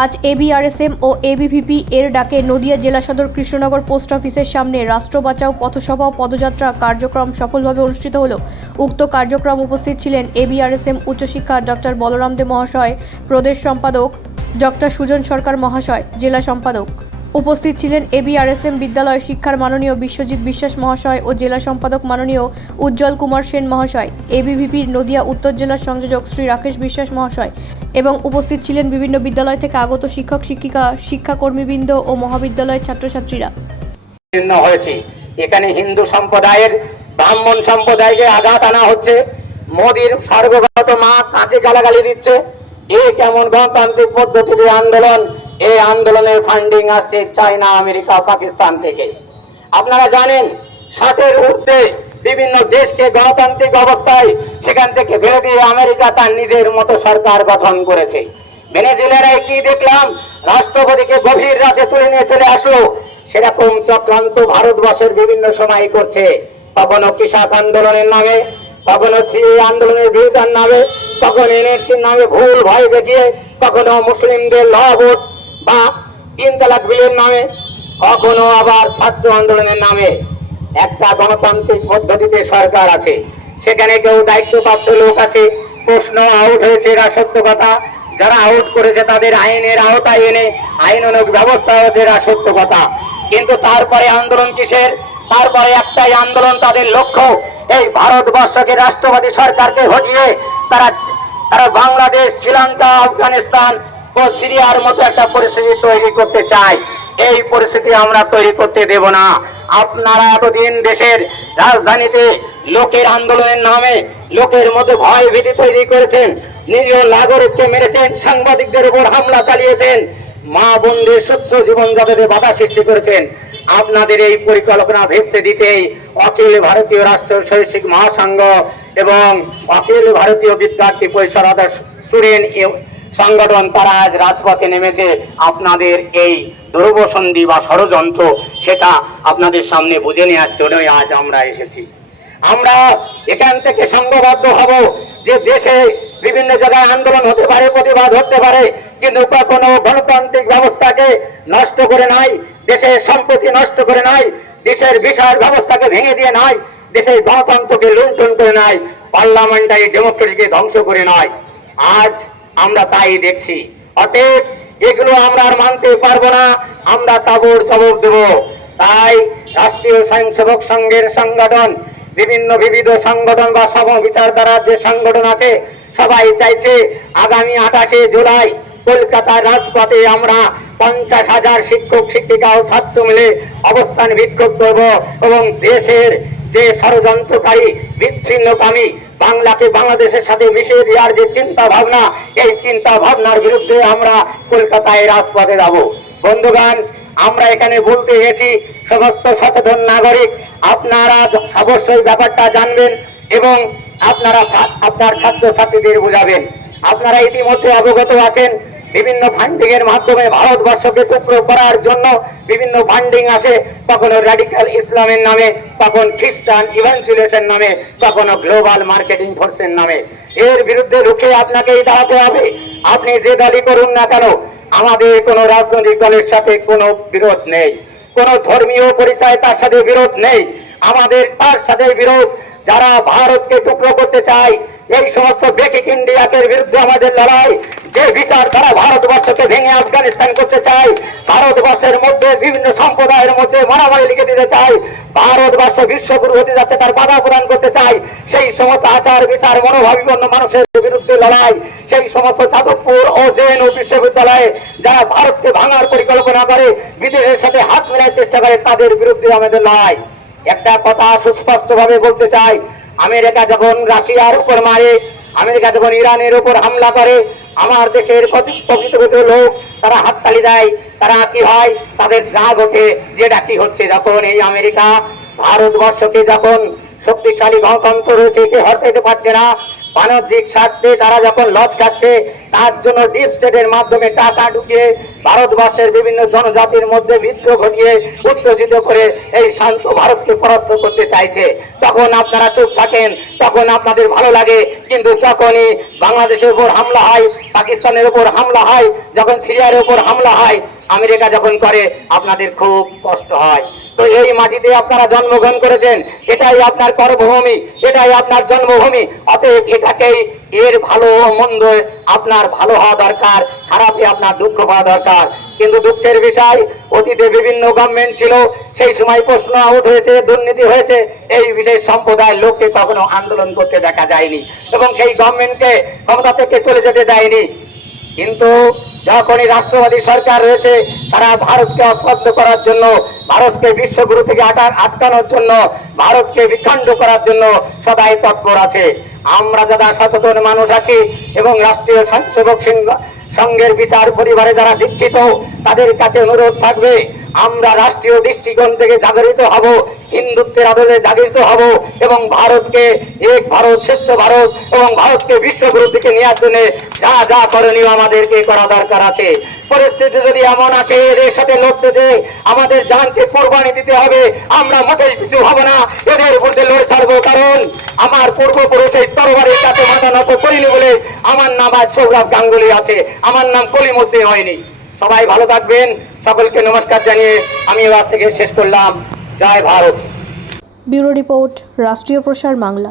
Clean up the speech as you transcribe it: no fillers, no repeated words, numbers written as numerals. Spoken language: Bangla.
আজ এবিআরএসএম ও এবিভিপি এর ডাকে নদিয়া জেলা সদর কৃষ্ণনগর পোস্ট অফিসের সামনে রাষ্ট্র বাঁচাও পথসভা ও পদযাত্রা কার্যক্রম সফলভাবে অনুষ্ঠিত হলো। উক্ত কার্যক্রম উপস্থিত ছিলেন এবিআরএসএম উচ্চশিক্ষা ডক্টর বলরাম দে মহাশয়, প্রদেশ সম্পাদক ডক্টর সুজন সরকার মহাশয়, জেলা সম্পাদক। উপস্থিত ছিলেন এবিআরএসএম বিদ্যালয় শিক্ষার মাননীয় বিশ্বজিৎ বিশ্বাস মহাশয় ও জেলা সম্পাদক মাননীয় উজ্জ্বল কুমার সেন মহাশয়, এবিভিপির নদিয়া উত্তর জেলার সংযোজক শ্রী রাকেশ বিশ্বাস মহাশয় এবং উপস্থিত ছিলেন বিভিন্ন বিদ্যালয় থেকে আগত শিক্ষক শিক্ষিকা, শিক্ষাকর্মীবৃন্দ ও মহাবিদ্যালয়ের ছাত্রছাত্রীরা। হয়েছে এখানে হিন্দু সম্প্রদায়ের ব্রাহ্মণ সম্প্রদায়কে আঘাত আনা হচ্ছে, মোদির সার্বভৌমত্ব মা কাঁচে গালাগালি দিচ্ছে। এ কেমন গণতান্ত্রিক পদ্ধতির আন্দোলন? এই আন্দোলনের ফান্ডিং আসছে চায়না, আমেরিকা, পাকিস্তান থেকে। আপনারা জানেন 60-এর ঊর্ধ্বে বিভিন্ন দেশকে গণতান্ত্রিক অবস্থায় সেখান থেকে ফেলে দিয়ে আমেরিকা তার নিজের মতো সরকার গঠন করেছে। ভেনেজুয়েলায় কি দেখলাম, রাষ্ট্রপতিকে গভীর রাতে তুলে নিয়ে চলে আসলো। সেরকম চক্রান্ত ভারতবর্ষের বিভিন্ন সময় করছে, কখনো কৃষক আন্দোলনের নামে, কখনো সিএ আন্দোলনের বিরোধিতার নামে, কখনো এনআরসির নামে ভুল ভয় দেখিয়ে, কখনো মুসলিমদের ল ভোট বা 3 তালাক বিলের নামে, কখনো আবার ছাত্র আন্দোলনের নামে। একটা গণতান্ত্রিক পদ্ধতিতে সরকার আছে, সেখানে কেউ দায়িত্বপ্রাপ্ত লোক আছে। প্রশ্ন আউট হয়েছে, এরা সত্য কথা। যারা আউট করেছে তাদের আইনের আওতায় এনে আইনানুগ ব্যবস্থা হয়েছে, এরা সত্য কথা। কিন্তু তারপরে আন্দোলন কিসের? তারপরে একটাই আন্দোলন, তাদের লক্ষ্য এই ভারতবর্ষকে রাষ্ট্রবাদী সরকারকে হটিয়ে তারা বাংলাদেশ, শ্রীলঙ্কা, আফগানিস্তান ও সিরিয়ার মতো একটা পরিস্থিতি তৈরি করতে চায়। এই পরিস্থিতি আমরা তৈরি করতে দেব না। আপনারা এতদিন দেশের রাজধানীতে লোকের আন্দোলনের নামে লোকের মধ্যে ভয় ভীতি তৈরি করেছেন, নিরীহ নাগরিককে মেরেছেন, সাংবাদিকদের উপর হামলা চালিয়েছেন, মা বোনদের স্বচ্ছ জীবন যাপনে বাধা সৃষ্টি করেছেন। আপনাদের এই পরিকল্পনা ভেস্তে দিতেই অখিল ভারতীয় রাষ্ট্র শৈক্ষিক মহাসংঘ এবং অখিল ভারতীয় বিদ্যার্থী পরিষদ স্টুডেন্ট সংগঠন তারা আজ রাজপথে নেমেছে। আপনাদের এই দুর্বসন্ধি বা ষড়যন্ত্র সেটা আপনাদের সামনে বুঝে নেওয়ার জন্যই আজ আমরা এসেছি। আমরা এখান থেকে সংঘবদ্ধ হব যে দেশে বিভিন্ন জায়গায় আন্দোলন হতে পারে, প্রতিবাদ হতে পারে, কিন্তু কোনো গণতান্ত্রিক ব্যবস্থাকে নষ্ট করে নাই, দেশের সম্পত্তি নষ্ট করে নাই, দেশের বিচার ব্যবস্থাকে ভেঙে দিয়ে নাই, দেশের গণতন্ত্রকে লুণ্ঠন করে নাই, পার্লামেন্টারি ডেমোক্রেসিকে ধ্বংস করে নয়। আজ আমরা তাই দেখছি। অতএব এগুলো আমরা আর মানতে পারবো না, আমরা তাবড় জবাব দেব। তাই রাষ্ট্রীয় স্বয়ংসেবক সংঘের সংগঠন, বিবিধ সংগঠন বা সমবিচারধারার যে সংগঠন আছে, সবাই চাইছে আগামী 28শে জুলাই কলকাতার রাজপথে আমরা 50,000 শিক্ষক শিক্ষিকা ও ছাত্র মিলে অবস্থান বিক্ষোভ করব এবং দেশের যে ষড়যন্ত্রকারী বিচ্ছিন্নকামী বাংলাকে বাংলাদেশের সাথে মিশিয়ে দেওয়ার যে চিন্তা ভাবনা, এই চিন্তা ভাবনার বিরুদ্ধে আমরা কলকাতায় রাজপথে যাব। বন্ধুগণ, আমরা এখানে বলতে গেছি সমস্ত সচেতন নাগরিক আপনারা অবশ্যই ব্যাপারটা জানবেন এবং আপনারা আপনার ছাত্রছাত্রীদের বোঝাবেন। আপনারা ইতিমধ্যে অবগত আছেন, বিভিন্ন ফান্ডিং এর মাধ্যমে ভারতবর্ষকে টুকরো করার জন্য বিভিন্ন ফান্ডিং আসে, কখনো র্যাডিক্যাল ইসলামের নামে, কখন খ্রিস্টান ইভাঞ্জেলিশন নামে, কখনো গ্লোবাল মার্কেটিং ফোর্সের নামে। এর বিরুদ্ধে রুখে আপনাকেই দাঁড়াতে হবে। আপনি যে দলই করুন না কেন, আমাদের কোনো রাজনৈতিক দলের সাথে কোনো বিরোধ নেই, কোনো ধর্মীয় পরিচয় তার সাথে বিরোধ নেই। আমাদের তার সাথে বিরোধ যারা ভারতকে টুকরো করতে চায়, এই সমস্ত ব্রেকিং ইন্ডিয়াকে বিরুদ্ধে আমাদের লড়াই। যে বিচার তারা ভারতবর্ষকে ভেঙে আফগানিস্তান করতে চায়, ভারতবর্ষের মধ্যে বিভিন্ন সম্প্রদায়ের মধ্যে মারামারি লিখে দিতে চায়, ভারতবর্ষ বিশ্বগুরু হতে যাচ্ছে তার বাধা প্রদান করতে চায়, সেই সমস্ত আচার বিচার মনোভাবিপন্ন মানুষের বিরুদ্ধে লড়াই। সেই সমস্ত যাদবপুর ও জেএনইউ বিশ্ববিদ্যালয়ে যারা ভারতকে ভাঙার পরিকল্পনা করে, বিদেশের সাথে হাত মেলার চেষ্টা করে, তাদের বিরুদ্ধে আমাদের লড়াই। একটা কথা সুস্পষ্ট ভাবে বলতে চাই, আমেরিকা যখন রাশিয়ার উপর মারে, আমেরিকা যখন ইরানের উপর হামলা করে, আমার দেশের প্রকৃত লোক তারা হাততালি দেয়। তারা কি হয়, তাদের রাগ ওঠে, যেটা কি হচ্ছে যখন এই আমেরিকা ভারতবর্ষকে যখন শক্তিশালী গণতন্ত্র রয়েছে কে হটাতে পারছে না, বাণিজ্যিক স্বার্থে তারা যখন লজ খাচ্ছে, তার জন্য ডিপ স্টেটের মাধ্যমে টাকা ঢুকিয়ে ভারতবর্ষের বিভিন্ন জনজাতির মধ্যে বিদ্রোহ ঘটিয়ে উত্তেজিত করে এই শান্ত ভারতকে পরাস্ত করতে চাইছে, তখন আপনারা চুপ থাকেন, তখন আপনাদের ভালো লাগে। কিন্তু যখনই বাংলাদেশের উপর হামলা হয়, পাকিস্তানের উপর হামলা হয়, যখন সিরিয়ার উপর হামলা হয়, আমেরিকা যখন করে, আপনাদের খুব কষ্ট হয়। তো এই মাটিতে আপনারা জন্মগ্রহণ করেছেন, এটাই আপনার কর্মভূমি, এটাই আপনার জন্মভূমি। অতএব এটাকেই, এর ভালো ও মন্দ আপনার ভালো হওয়া দরকার, খারাপে আপনার দুঃখ পাওয়া দরকার। কিন্তু দুঃখের বিষয়, অতীতে বিভিন্ন গভর্নমেন্ট ছিল, সেই সময় প্রশ্ন আউট হয়েছে, দুর্নীতি হয়েছে, এই বিশেষ সম্প্রদায়ের লোককে কখনো আন্দোলন করতে দেখা যায়নি এবং সেই গভর্নমেন্টকে ক্ষমতা থেকে চলে যেতে দেয়নি। কিন্তু যখনই রাষ্ট্রবাদী সরকার রয়েছে, তারা ভারতকে অস্পষ্ট করার জন্য, ভারতকে বিশ্বগুরু থেকে আটকানোর জন্য, ভারতকে বিখণ্ড করার জন্য সদাই তৎপর আছে। আমরা যারা সচেতন মানুষ আছি এবং রাষ্ট্রীয় স্বেচ্ছাসেবক সংঘের বিচার পরিবারে যারা দীক্ষিত, তাদের কাছে অনুরোধ থাকবে, আমরা রাষ্ট্রীয় দৃষ্টিকোণ থেকে জাগরিত হব, হিন্দুত্বের আদলে জাগরিত হব এবং ভারতকে এক ভারত শ্রেষ্ঠ ভারত এবং ভারতকে বিশ্বগুরুর দিকে নেওয়ার জন্য যা যা করণীয় আমাদেরকে করা দরকার আছে। পরিস্থিতি যদি এমন আসে এদের সাথে লড়তে যে আমাদের জানকে কোরবানি দিতে হবে, আমরা মোটেই কিছু হব না, এদের বিরুদ্ধে লড়ে ছাড়বো। কারণ আমার পূর্বপুরুষ এই তরবারের কাছে মাথা নত করিনি বলে আমার নাম আজ সৌরভ গাঙ্গুলি আছে, আমার নাম কলিমুদ্দিন হয়নি। সবাই ভালো থাকবেন, সকলকে নমস্কার জানিয়ে আমি এবার থেকে শেষ করলাম। জয় ভারত। ব্যুরো রিপোর্ট, রাষ্ট্রীয় প্রসার বাংলা।